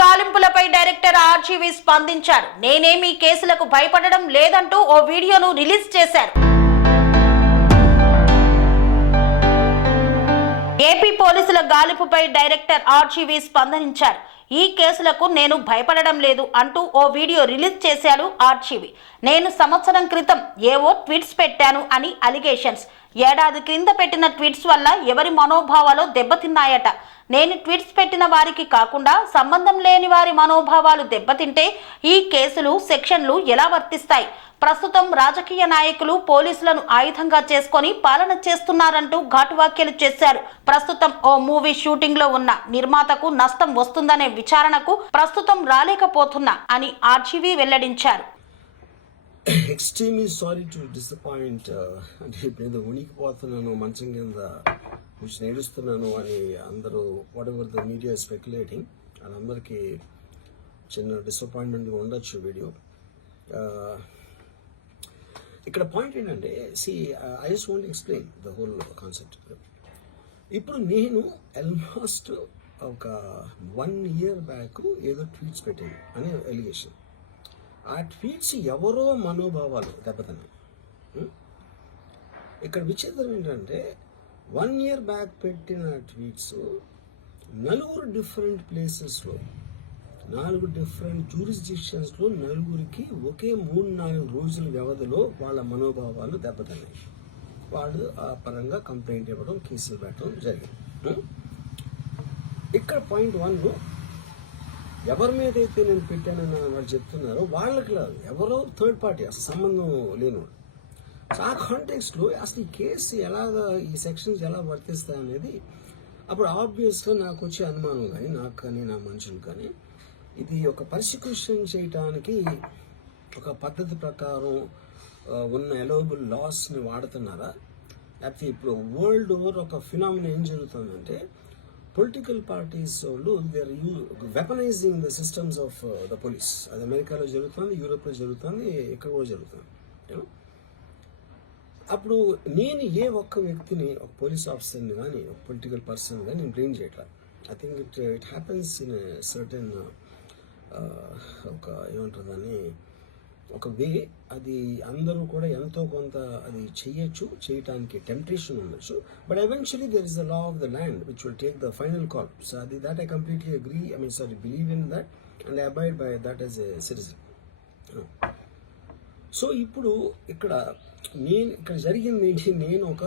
గాలింపులపై director RGV స్పందించారు. నేనేమి కేసులకు భయపడడం లేదంటూ ఓ వీడియోను రిలీజ్ చేశారు. ఏపీ పోలీసుల గాలింపుపై డైరెక్టర్ ఆర్జీవి స్పందించారు. ఈ కేసులకు నేను భయపడడం లేదు అంటూ ఓ వీడియో రిలీజ్ చేశాడు ఆర్జీవి. నేను సంవత్సరం క్రితం ఏవో ట్వీట్స్ పెట్టాను అని అలిగేషన్స్. ఏడాది క్రింద పెట్టిన ట్వీట్స్ వల్ల ఎవరి మనోభావాలు దెబ్బతిన్నాయట. నేను ట్వీట్స్ పెట్టిన వారికి కాకుండా సంబంధం లేని వారి మనోభావాలు దెబ్బతింటే ఈ కేసులు సెక్షన్లు ఎలా వర్తిస్తాయి? ప్రస్తుతం రాజకీయ నాయకులు పోలీసులను ఆయుధంగా చేసుకొని పాలన చేస్తున్నారంటూ ఘాటు వ్యాఖ్యలు చేశారు. ప్రస్తుతం ఓ మూవీ షూటింగ్లో ఉన్న నిర్మాతకు నష్టం వస్తుందనే విచారణకు ప్రస్తుతం రాలేకపోతున్నా అని ఆర్జీవి వెల్లడించారు. ఎక్స్ట్రీమ్లీ సారీ టు డిసప్పాయింట్ అంటే ఇప్పుడు ఏదో ఉనికిపోతున్నాను మంచం కింద కూర్చొని నేడుస్తున్నాను అని అందరూ whatever the media speculating వాళ్ళందరికీ చిన్న డిసప్పాయింట్మెంట్గా ఉండొచ్చు వీడియో. ఇక్కడ పాయింట్ ఏంటంటే see I just want explain the whole concept ఇప్పుడు నేను ఆల్మోస్ట్ ఒక వన్ ఇయర్ బ్యాక్ ఏదో ట్వీట్స్ పెట్టాను అనే ఎలిగేషన్ ఆ ట్వీట్స్ ఎవరో మనోభావాలు దెబ్బతిన్నాయి. ఇక్కడ విచిత్రం ఏంటంటే వన్ ఇయర్ బ్యాక్ పెట్టిన ట్వీట్స్ నలుగురు డిఫరెంట్ ప్లేసెస్లో నాలుగు డిఫరెంట్ జ్యూరిస్డిక్షన్స్లో నలుగురికి ఒకే మూడు నాలుగు రోజుల వ్యవధిలో వాళ్ళ మనోభావాలు దెబ్బతిన్నాయి. వాళ్ళు ఆ పరంగా కంప్లైంట్ ఇవ్వడం కేసులు పెట్టడం జరిగింది. Hmm? ఇక్కడ పాయింట్ వన్ ఎవరి మీద అయితే నేను పెట్టానని వాళ్ళు చెప్తున్నారో వాళ్ళకి ఎవరో థర్డ్ పార్టీ అసలు సంబంధం లేనివాడు ఆ కాంటెక్స్లో అసలు ఈ కేసు ఎలాగ ఈ సెక్షన్స్ ఎలా వర్తిస్తాయి అనేది అప్పుడు ఆబ్వియస్గా నాకు వచ్చే అనుమానం కానీ నాకు కానీ నా మనుషులు కానీ ఇది ఒక పర్సిక్యూషన్ చేయటానికి ఒక పద్ధతి ప్రకారం ఉన్న ఎలోబుల్ లాస్ని వాడుతున్నారా? లేకపోతే ఇప్పుడు వరల్డ్ ఓవర్ ఒక ఫినామినా ఏం జరుగుతుందంటే పొలిటికల్ పార్టీస్ వాళ్ళు they are you weaponising the systems of the police అది అమెరికాలో జరుగుతుంది యూరోప్లో జరుగుతుంది ఎక్కడ కూడా జరుగుతుంది? అప్పుడు నేను ఏ ఒక్క వ్యక్తిని ఒక పోలీస్ ఆఫీసర్ని కానీ ఒక పొలిటికల్ పర్సన్ కానీ నేను బ్లేమ్ చేయట్లా. I think it it happens in certain ఒక ఏమంటారు దాన్ని ఒక వే అది అందరూ కూడా ఎంతో కొంత అది చేయొచ్చు చేయటానికి టెంప్టేషన్ ఉండొచ్చు. But eventually there is the law of the land which will take the final call so అది that I completely agree I mean sorry believe in that and abide by that as a citizen so ఇప్పుడు ఇక్కడ నేను ఇక్కడ జరిగింది ఏంటి నేను ఒక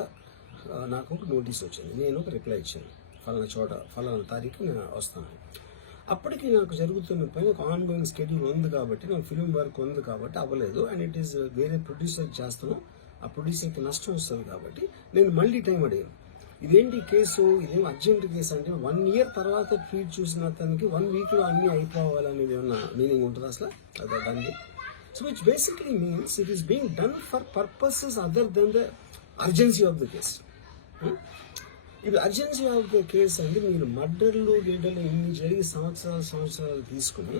నాకు ఒక నోటీస్ వచ్చింది. నేను ఒక రిప్లై ఇచ్చాను. ఫలానా చోట ఫలానా తారీఖు నేను వస్తాను. అప్పటికి నాకు జరుగుతున్న పని ఒక ఆన్ గోయింగ్ స్కెడ్యూల్ ఉంది కాబట్టి నాకు ఫిలిం వర్క్ ఉంది కాబట్టి అవ్వలేదు. అండ్ ఇట్ ఈస్ వేరే ప్రొడ్యూసర్ చేస్తున్నాం. ఆ ప్రొడ్యూసర్కి నష్టం వస్తుంది కాబట్టి నేను మళ్ళీ టైం అడిగాను. ఇదేంటి కేసు? ఇదేం అర్జెంట్ కేసు అంటే వన్ ఇయర్ తర్వాత ఫీడ్ చూసిన అతనికి వన్ వీక్లో అన్నీ అయిపోవాలనేది ఏమన్నా మీనింగ్ ఉంటుంది అసలు? అదే దాన్ని so which basically means it is being done for purposes other than the urgency of the case ఇది అర్జెన్సీ ఆఫ్ ద కేస్ అంటే మీరు మర్డర్లు గేటర్లు ఇన్ని జరిగి సంవత్సరాలు సంవత్సరాలు తీసుకుని